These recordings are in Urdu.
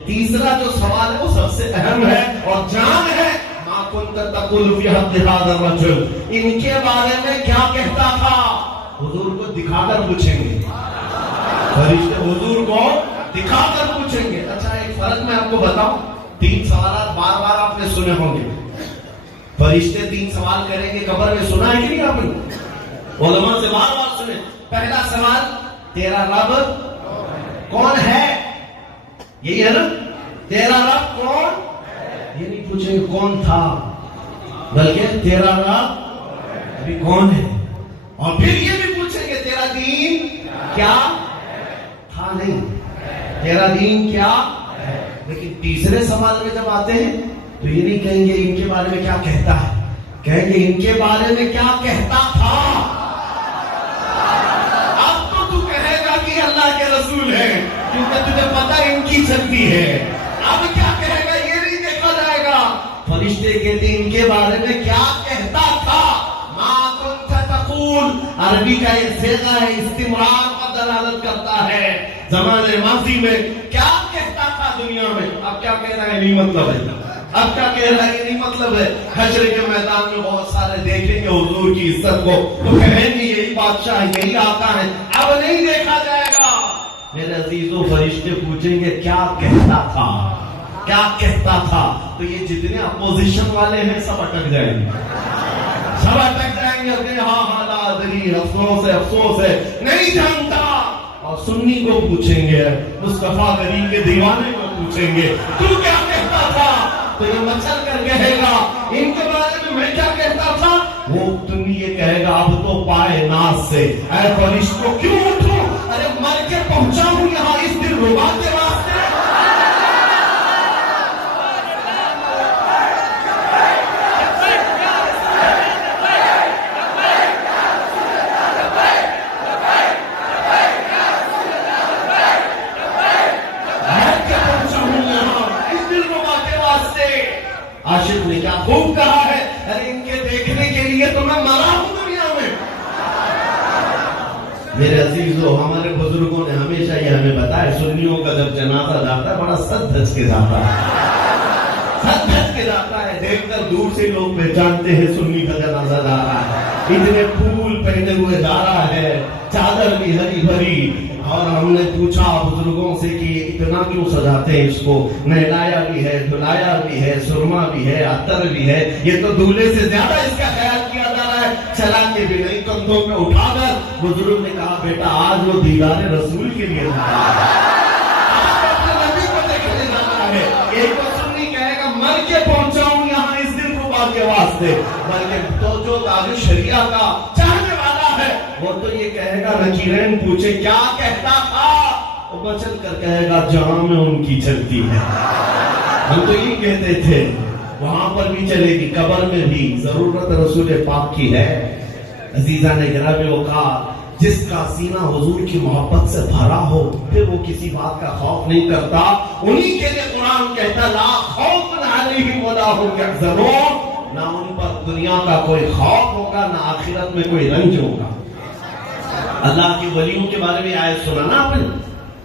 تیسرا جو سوال ہے وہ سب سے اہم ہے اور جان ہے، ما کنت تقول فی حق ھذا الرجل، ان کے بارے میں کیا کہتا تھا؟ حضور کو دکھا کر پوچھیں گے، فرشتے حضور کو دکھا کر پوچھیں گے۔ اچھا ایک فرق میں آپ کو بتاؤں، 3 سوالات بار بار آپ نے سنے ہوں گے، فرشتے 3 سوال کریں گے قبر میں، سنا ہے کہ نہیں آپ نے؟ علماء سے بار بار سنے۔ پہلا سوال، تیرا رب کون ہے؟ یہی ہے نا، تیرا رب کون؟ یہ نہیں پوچھیں گے کون تھا، بلکہ تیرا رب ابھی کون ہے، اور پھر یہ بھی پوچھیں گے تیرا دین کیا تھا، نہیں تیرا دین کیا۔ لیکن تیسرے سوال میں جب آتے ہیں تو یہ نہیں کہیں گے ان کے بارے میں کیا کہتا ہے، کہیں گے ان کے بارے میں کیا کہتا تھا۔ اب تو کہے گا کہ اللہ کے رسول ہے، کیونکہ تجھے پتہ ان کی چلتی ہے۔ اب کیا کہے گا یہ نہیں دیکھا جائے گا۔ فرشتے کہتے ہیں ان کے بارے میں کیا کہتا تھا۔ ما کنت تقول، عربی کا یہ صیغہ ہے، استمرار پر دلالت کرتا ہے، زمانے ماضی میں کیا کہتا تھا دنیا میں۔ اب کیا کہہ رہا ہے نہیں مطلب ہے، اب کیا کہہ رہا ہے یہ نہیں مطلب ہے۔ حشر کے میدان میں بہت سارے دیکھیں گے حضور کی عزت کو تو کہیں گے یہی بادشاہ یہی آقا ہے، اب نہیں دیکھا جائے گا۔ میرے عزیزوں فرشتے پوچھیں گے کیا کہتا تھا، کیا کہتا تھا، تو یہ جتنے اپوزیشن والے ہیں سب اٹک جائیں گے، سب اٹک جائیں گے، کہ ہاں ہاں لا ادری، افسوس ہے نہیں جانتا۔ اور سنی کو پوچھیں گے، مصطفیٰ کریم کے دیوانے کو پوچھیں گے تو کیا کہتا تھا، تو یہ مچل کر کہے گا ان کے بارے میں کیا کہتا تھا۔ وہ تم یہ کہے گا اب تو پائے ناز سے، اے فرشتوں کیوں اٹھوں، ارے مر کے پہنچا ہوں یہاں اس دل ربا کے واسطے۔ عاشق نے کیا خوب کہا ہے، ارے ان کے دیکھنے کے لیے تو میں مرا ہوں دنیا میں۔ میرے عزیزو ہمارے بزرگوں نے ہمیشہ یہ ہمیں بتایا، سنیوں کا جب جنازہ جاتا ہے بڑا سد دھج کے جاتا ہے، سد دھج کے جاتا ہے، دیکھ کر دور سے لوگ پہچانتے ہیں سنی کا جنازہ جا رہا ہے، اتنے پھول پہنے ہوئے جا رہا ہے، چادر بھی ہری بھری۔ اور ہم نے پوچھا بزرگوں سے کہ اتنا کیوں سجاتے ہیں اس کو، نہلایا بھی ہے، دھلایا بھی ہے، سرما بھی ہے، عطر بھی ہے، یہ تو دولہے سے زیادہ اس کا خیال کیا جا رہا ہے، چلا کے بھی نہیں، کندھوں پہ اٹھا کر۔ بزرگ نے کہا بیٹا آج وہ دیدار رسول کے لیے جا رہا ہے، آج اپنے نبی کو دیکھنے جا رہا ہے۔ ایک تو سنی کہے گا مر کے پہنچا ہوں یہاں اس دل ربا کے واسطے، بلکہ تو جو تاج شریعہ کا چاہنے والا ہے وہ تو یہ کہے گا، نکیرین پوچھے کیا کہتا تھا، وہ بچل کر کہے گا جہاں میں ان کی چلتی ہے۔ ہم تو یہ کہتے تھے وہاں پر بھی چلے گی، قبر میں بھی ضرورت رسول پاک کی ہے۔ عزیزان گرامی اوقات، جس کا سینہ حضور کی محبت سے بھرا ہو پھر وہ کسی بات کا خوف نہیں کرتا، انہی کے لیے قرآن کہتا لا خوف علیہم ولا هم یحزنون، نہ ان پر دنیا کا کوئی خوف ہوگا نہ آخرت میں کوئی رنج ہوگا۔ اللہ کے ولیوں کے بارے میں آیت سنا نا آپ نے،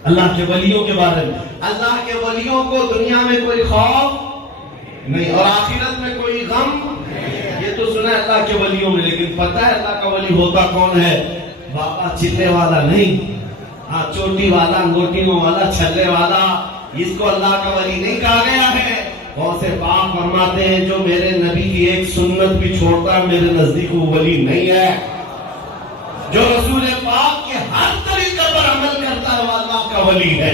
اللہ کے ولیوں کے بارے میں، اللہ کے ولیوں کو دنیا میں کوئی خوف نہیں اور آخرت میں کوئی غم، یہ تو سنا ہے اللہ کے ولیوں میں، لیکن پتہ ہے اللہ کا ولی ہوتا کون ہے؟ بابا چلے والا نہیں، ہاں چوٹی والا، انگوٹیوں والا، چھلے والا، اس کو اللہ کا ولی نہیں کہا گیا ہے۔ غوث پاک فرماتے ہیں جو میرے نبی کی ایک سنت بھی چھوڑتا ہے میرے نزدیک وہ ولی نہیں ہے، جو رسول پاک کے ہر طریقے پر عمل کرتا ہے وہ اللہ کا ولی ہے۔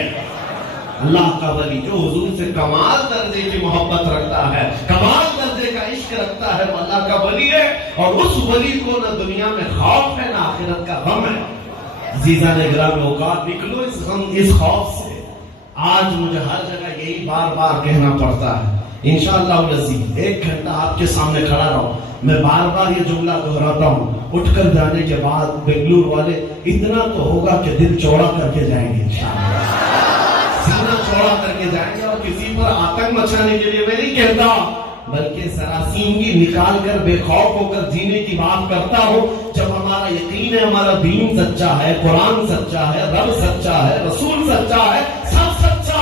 اللہ کا ولی جو حضور سے کمال درجے کی محبت رکھتا ہے، کمال درجے کا عشق رکھتا ہے، وہ اللہ کا ولی ہے، اور اس ولی کو نہ دنیا میں خوف ہے نہ آخرت کا غم ہے۔ عزیزان گرامی اوقات، نکلو اس غم اس خوف سے۔ آج مجھے ہر جگہ یہی بار بار کہنا پڑتا ہے، انشاءاللہ العزیز 1 گھنٹہ آپ کے سامنے کھڑا رہو، میں بار بار یہ جملہ دہراتا ہوں، اٹھ کر جانے کے بعد بنگلور والے اتنا تو ہوگا کہ دل چوڑا کر کے جائیں گے انشاءاللہ، سینہ چوڑا کر کے جائیں گے، اور کسی پر آتنک مچانے کے لیے میں نہیں کہتا، بلکہ سراسیمگی نکال کر بے خوف ہو کر جینے کی بات کرتا ہوں۔ جب ہمارا یقین ہے ہمارا دین سچا ہے، قرآن سچا ہے، رب سچا ہے، رسول سچا ہے، سب سچا،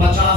50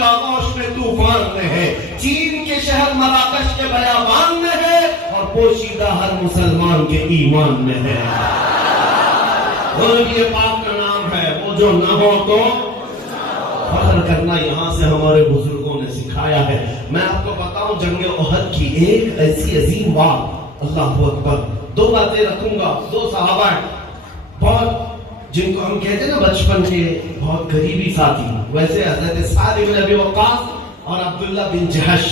کی آغوش میں طوفان میں ہے، چین کے شہر مراکش کے بیابان میں ہے، اور پوشیدہ ہر مسلمان کے ایمان میں ہے۔ وہ نبی پاک کا نام ہے، وہ جو نہ ہو تو فخر کرنا یہاں سے ہمارے بزرگوں نے سکھایا ہے۔ میں آپ کو بتاؤں جنگ احد کی ایک ایسی عظیم بات، اللہ اکبر، دو باتیں رکھوں گا۔ دو صحابہ بہت جن کو ہم کہتے ہیں نا بچپن کے بہت قریبی ساتھی، ویسے حضرت سعد بن ابی وقاص اور عبداللہ بن جہش،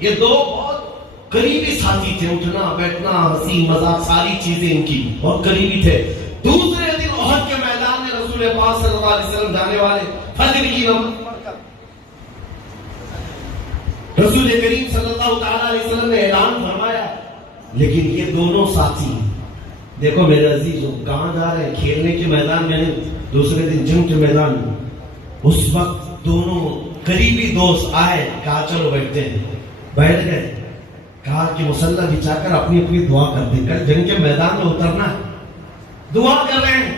یہ دو بہت قریبی ساتھی تھے، اٹھنا بیٹھنا ہنسی مذاق ساری چیزیں ان کی بہت قریبی تھے۔ دوسرے دن احد کے میدان میں رسول پاک صلی اللہ علیہ وسلم جانے والے، فجر کی نماز پڑھ کر رسول کریم صلی اللہ تعالی علیہ وسلم نے اعلان فرمایا، لیکن یہ دونوں ساتھی دیکھو میرے عزیزوں کہاں جا رہے ہیں، کھیلنے کے میدان میں نہیں، دوسرے دن جنگ کے میدان میں۔ اس وقت دونوں قریبی دوست آئے، کہا چلو بیٹھتے ہیں، بیٹھ گئے، کہا کہ مصلی بچھا کر اپنی اپنی دعا کر دیں، کل جنگ کے میدان میں اترنا ہے، دعا کر رہے ہیں۔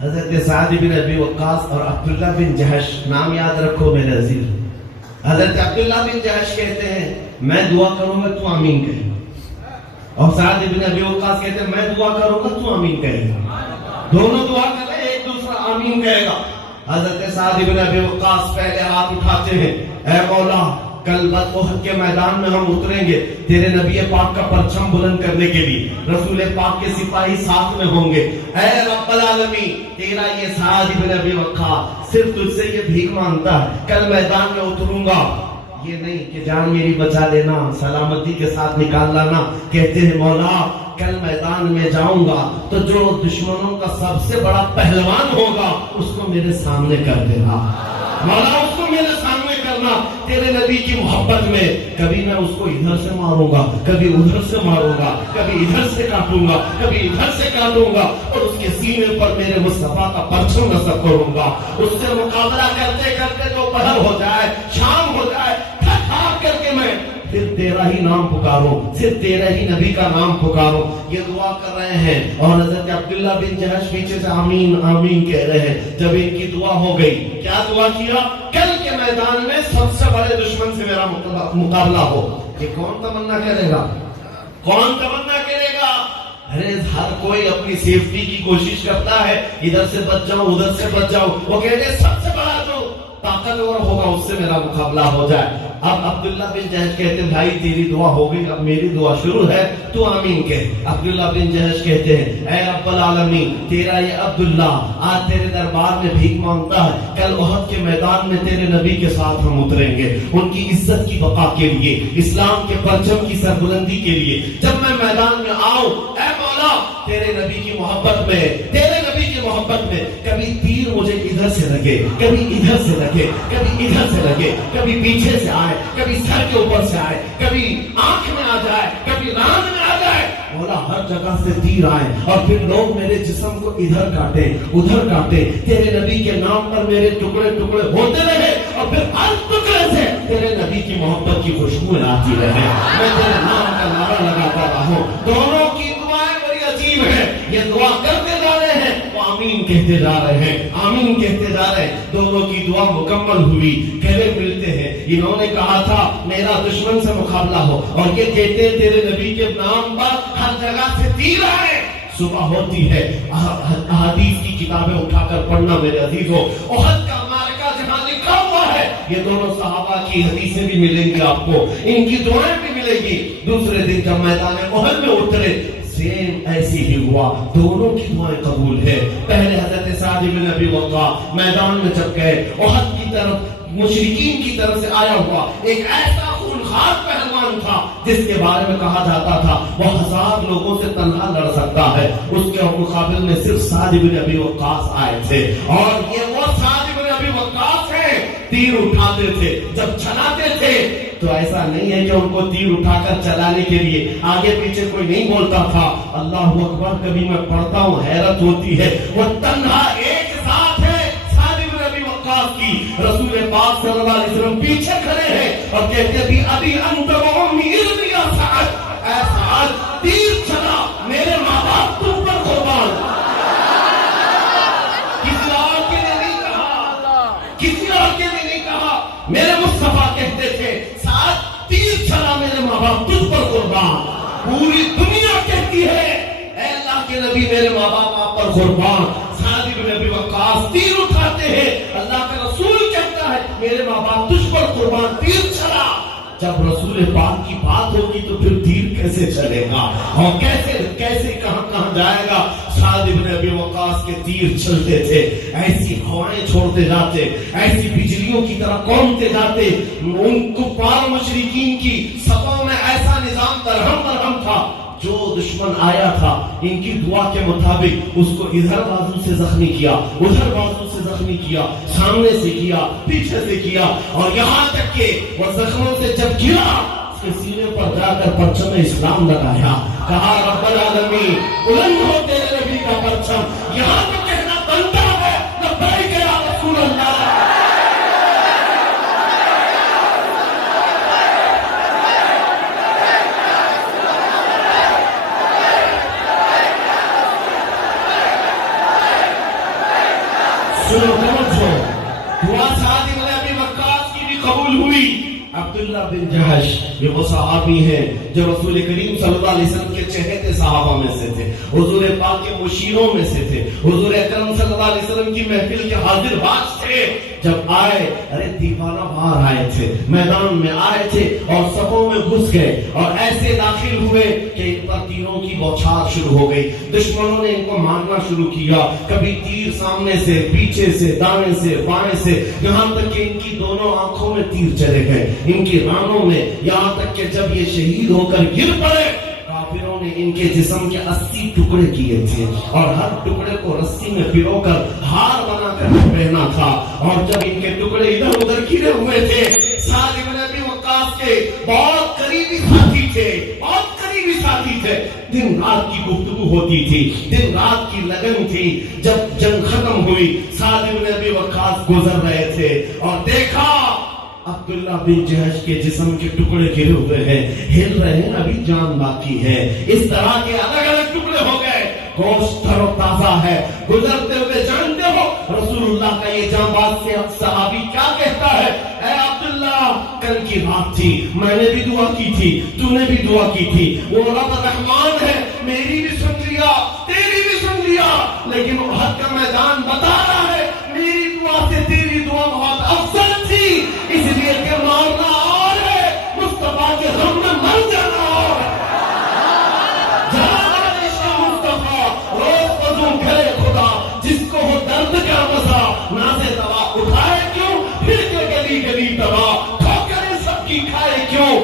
حضرت سعد بن ابی وقاص اور عبداللہ بن جہش، نام یاد رکھو میرے عزیز، حضرت عبداللہ بن جہش کہتے ہیں میں دعا کروں گا تو آمین کہے، اور سعد بن ابی وقاص کہتے ہیں میں دعا کروں گا تو آمین کہے گا۔ دونوں دعا کر رہے ہیں، ایک دوسرا آمین کہے گا۔ حضرت سعد بن ابی وقاص پہلے ہاتھ اٹھاتے ہیں، اے مولا کل احد کے میدان میں ہم اتریں گے تیرے نبی پاک کا پرچم بلند کرنے کے لیے، رسول پاک کے سپاہی ساتھ میں ہوں گے، اے رب العالمین تیرا یہ سعد بن ابی وقاص صرف تجھ سے یہ بھیک مانگتا ہے، کل میدان میں اتروں گا، یہ نہیں کہ جان میری بچا لینا، سلامتی کے ساتھ نکال لانا، کہتے ہیں مولا کل میدان میں جاؤں گا تو جو دشمنوں کا سب سے بڑا پہلوان ہوگا اس کو میرے سامنے کر دینا، مولا اس کو میرے سامنے کرنا، تیرے نبی کی محبت میں کبھی میں اس کو ادھر سے ماروں گا، کبھی ادھر سے ماروں گا، کبھی ادھر سے کاٹوں گا، کبھی ادھر سے کاٹوں گا، اور اس کے سینے پر میرے مصطفیٰ کا پرچم نصب کروں گا، اس سے مقابلہ کرتے کرتے جو پہر ہو جائے، شام ہو جائے، تھک ہار کر کے میں صرف تیرا ہی نام پکاروں، صرف تیرا ہی نبی کا نام پکاروں۔ یہ دعا کر رہے ہیں اور حضرت عبداللہ بن جہش پیچھے سے آمین آمین کہہ رہے ہیں۔ جب ان کی دعا ہو گئی، کیا دعا کیا؟ کل کے میدان میں سب سے بڑے دشمن سے میرا مقابلہ ہو۔ یہ کون تمنا کرے گا؟ کون تمنا کرے گا؟ ارے ہر کوئی اپنی سیفٹی کی کوشش کرتا ہے، ادھر سے بچ جاؤں ادھر سے بچ جاؤں، وہ کہتے ہیں سب سے بڑا جو طاقتور ہوگا اس سے میرا مقابلہ ہو جائے۔ اب عبداللہ بن جہش کہتے ہیں بھائی تیری دعا ہو گئی، اب میری دعا شروع ہے، تو آمین کہہ۔ عبداللہ بن جہش کہتے ہیں اے رب العالمین تیرا یہ عبداللہ آج تیرے دربار میں بھیک مانگتا ہے، کل احد کے میدان میں تیرے نبی کے ساتھ ہم اتریں گے، ان کی عزت کی بقا کے لیے، اسلام کے پرچم کی سربلندی کے لیے، جب میں میدان میں آؤں اے مولا تیرے نبی کی محبت میں، تیرے نبی کی محبت میں کبھی تیر مجھے ادھر سے لگے، کبھی ادھر سے لگے، کبھی ادھر سے لگے، کبھی پیچھے سے آئے، کبھی سر کے اوپر سے آئے، کبھی آنکھ میں آ جائے، کبھی ران میں آ جائے، مولا ہر جگہ سے تیر آئے اور پھر لوگ میرے جسم کو ادھر کاٹے ادھر کاٹے، تیرے نبی کے نام پر میرے ٹکڑے ٹکڑے ہوتے رہے، اور پھر ہر ٹکڑے سے تیرے نبی کی محبت کی خوشبوئیں آتی رہے، میں تیرے نام کا نعرہ لگاتا رہوں۔ دونوں کی دعائیں بڑی عجیب ہے، یہ دعا کرتے جا رہے ہیں، وہ آمین کہتے جا رہے ہیں، آمین کہتے جا رہے ہیں، دونوں کی دعا مکمل ہوئی، گلے ملتے ہیں۔ انہوں نے کہا تھا میرا دشمن سے مقابلہ ہو، اور یہ کہتے ہیں تیرے نبی کے نام پر ہر جگہ سے تیر آئے۔ صبح ہوتی ہے، احادیث کی کتابیں اٹھا کر پڑھنا میرے عزیزو، احد کا معرکہ جہاں لکھا ہوا ہے، یہ دونوں صحابہ کی حدیثیں بھی ملیں گی آپ کو، ان کی دعائیں بھی ملیں گی۔ دوسرے دن جب میدان احد میں اترے سیم ایسی ہی ہوا، دونوں کی دعائیں قبول ہے۔ پہلے حضرت سعد بن ابی وقاص میدان میں جب گئے، احد کی طرف مشرکین کی طرف سے آیا ہوا ایک ایسا خونخوار پہلوان تھا جس کے بارے میں کہا جاتا تھا وہ 1000 لوگوں سے تنہا لڑ سکتا ہے، اس کے مقابل میں صرف سعد بن ابی وقاص آئے تھے، اور یہ وہ سعد بن ابی وقاص ہیں، تیر اٹھاتے تھے، جب چلاتے تھے تو ایسا نہیں ہے کہ ان کو تیر اٹھا کر چلانے کے لیے آگے پیچھے کوئی نہیں بولتا تھا، اللہ اکبر کبھی میں پڑھتا ہوں حیرت ہوتی ہے، وہ تنہا ایک ساتھ ہے سعد بن ابی وقاص کی، رسول پاک صلی اللہ علیہ وسلم پیچھے کھڑے ہیں اور کہتے بھی ابھی انت و امی ارمی یا سعد، اے سعد تیر چلا، میرے ماں باپ تم پر قربان۔ کسی اور کے لیے نہیں کہا، کسی اور کے لیے نہیں کہا، میرے مصطفیٰ کہتے تھے ساتھ تیر چلا میرے ماں باپ تجھ پر قربان. پوری دنیا کہتی ہے اے اللہ کے نبی میرے ماں باپ آپ پر قربان. سعد بن ابی وقاص تیر اٹھاتے ہیں, اللہ کا رسول کہتا ہے میرے ماں باپ تجھ پر قربان, تیر چلا. جب رسول پاک کی بات ہوگی تو پھر تیر کیسے چلے گا اور کیسے کہاں جائے گا. سعد بن ابی وقاص کے تیر چلتے تھے, ایسی ہوائیں چھوڑتے جاتے, ایسی بجلیوں کی طرح کونتے جاتے. ان کفار مشرکین کی صفوں میں ایسا نظام درہم تھا, جو دشمن آیا تھا ان کی دعا کے مطابق اس کو ادھر بازو سے زخمی کیا, ادھر بازو سے زخمی کیا, سامنے سے کیا, پیچھے سے کیا, اور یہاں تک کہ وہ زخموں سے جب گرا اس کے سینے پر جا کر پرچم اسلام لگایا, کہا رب العالمین بلند ہو تیرے نبی کا پرچم. یہاں تو کہنا بنتا ہے لبیک یا رسول اللہ. دعا سعد بن ابی وقاص کی بھی قبول ہوئی. عبداللہ بن جہش یہ وہ صحابی ہیں جو رسول کریم صلی اللہ علیہ وسلم کے چہتے صحابہ میں سے تھے, حضور پاک کے مشیروں میں سے تھے, حضور اکرم صلی اللہ علیہ وسلم کی محفل کے حاضر باز تھے. جب آئے ارے دیوانہ باہر آئے تھے, میدان میں آئے تھے اور صفوں میں گھس گئے اور ایسے داخل ہوئے کہ ان پر تیروں کی بوچھار شروع ہو گئی. دشمنوں نے ان کو مارنا شروع کیا, کبھی تیر سامنے سے, پیچھے سے, دائیں سے, بائیں سے, یہاں تک کہ ان کی دونوں آنکھوں میں تیر چلے گئے, ان کی رانوں میں, یہاں تک کہ جب یہ شہید ہو کر گر پڑے کافروں نے ان کے جسم کے 80 ٹکڑے کیے تھے اور ہر ٹکڑے کو رسی میں پرو کر ہار بنا کر پہنا تھا. اور جب ان کے ٹکڑے ادھر ادھر گرے ہوئے تھے, سعد بن ابی وقاص کے بہت قریبی ساتھی تھے, بہت قریبی ساتھی تھے, دن رات کی گفتگو ہوتی تھی, دن رات کی لگن تھی. جب جنگ ختم ہوئی سعد بن ابی وقاص گزر رہے تھے اور دیکھا عبداللہ بن جہش کے جسم کے ٹکڑے گرے ہوئے ہیں, ہل رہے ہیں, ابھی جان باقی ہے. اس طرح کے الگ الگ ٹکڑے ہو گئے, گوشت تر و تازہ ہے. گزرتے ہوئے جانتے ہو رسول اللہ کا یہ جانباز سے صحابی کیا کہتا ہے, اے عبداللہ کل کی رات تھی, میں نے بھی دعا کی تھی, تو نے بھی دعا کی تھی, وہ رب رحمان ہے, میری بھی سن لیا, تیری بھی سن لیا, لیکن وہ حد کا میدان بتا رہا ہے میری دعا سے تیری دعا بہت افضل تھی, اس لیے کہ مارنا اور ہے, مصطفیٰ کے غم میں مر جانا اور ہے. جہاں عشق مصطفیٰ روز وضو کرے خدا, جس کو ہو درد کا مزہ, نازے دوا اٹھائے کیوں, پھر کے گلی گلی دوا, ٹھوکریں سب کی کھائے کیوں,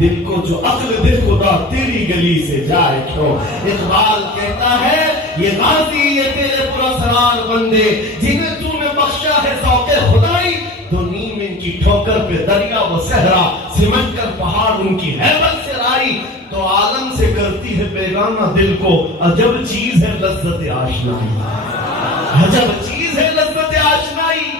دل کو جو عقل دے خدا تیری گلی سے جائے کیوں. اقبال کہتا ہے یہ غازی یہ تیرے پراسرار بندے جنہیں تو نے بخشا ہے ذوق خدائی, تو نیم ان کی ٹھوکر پہ دریا و صحرا, سمٹ کر پہاڑ ان کی ہیبت سے رائی, تو عالم سے کرتی ہے بیگانہ دل کو, عجب چیز ہے لذت آشنائی, عجب چیز ہے لذت آشنائی.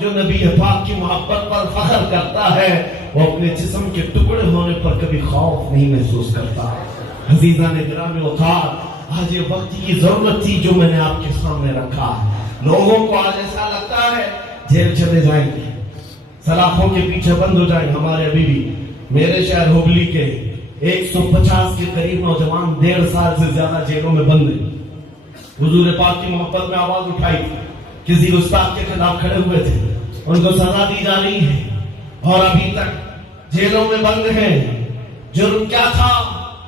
جو نبی پاک کی محبت پر فخر کرتا ہے وہ اپنے جسم کے ٹکڑے ہونے پر کبھی خوف نہیں محسوس کرتا. عزیزان گرامی اوقات, آج یہ وقت کی ضرورت تھی جو میں نے آپ کے سامنے رکھا ہے. لوگوں کو آج ایسا لگتا ہے جیل چلے جائیں گے, سلاخوں کے پیچھے بند ہو جائیں. ہمارے ابھی بھی میرے شہر ہبلی کے 150 کے قریب نوجوان 1.5 سال سے زیادہ جیلوں میں بند ہیں. حضور پاک کی محبت میں آواز اٹھائی تھی, کسی استاد کے خلاف کھڑے ہوئے تھے, ان کو سزا دی جا رہی ہے اور ابھی تک جیلوں میں بند ہیں. جرم کیا تھا,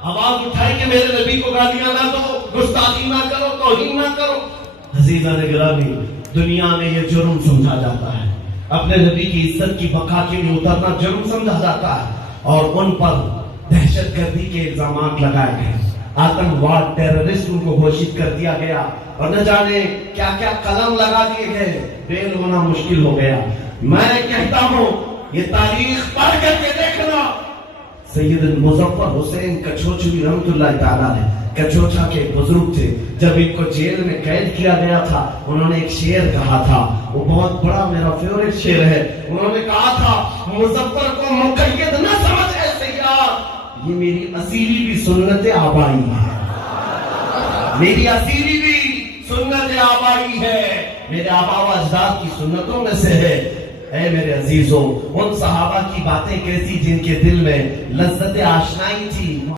آواز اٹھائی کہ میرے نبی کو گالیاں نہ دو, گستاخی نہ کرو, توہین نہ کرو. عزیزان گرامی, دنیا میں یہ جرم سمجھا جاتا ہے, اپنے نبی کی عزت کی بقا کے لیے اترنا جرم سمجھا جاتا ہے, اور ان پر دہشت گردی کے الزامات لگائے گئے, آتنکواد ٹیررسٹ ان کو گھوشت کر دیا گیا, اور نہ جانے کیا کیا قلم لگا دیے گئے, بیل ہونا مشکل ہو گیا. میں کہتا ہوں یہ تاریخ پڑھ کر کے دیکھنا. سید مظفر حسین کچھوچوی رحمت اللہ تعالیٰ نے, کچھوچا کے بزرگ تھے, جب ان کو جیل میں قید کیا گیا تھا انہوں نے ایک شعر کہا تھا, وہ بہت بڑا میرا فیورٹ شعر ہے. انہوں نے کہا تھا مظفر کو مقید نہ سمجھ اے سیار, یہ میری اسیری بھی سنت آبائی ہے, میری اسیری بھی سنت آبائی ہے, میرے آبا و اجداد کی سنتوں میں سے ہے. اے میرے عزیزوں، ان صحابہ کی باتیں کیسی جن کے دل میں لذت آشنائی تھی.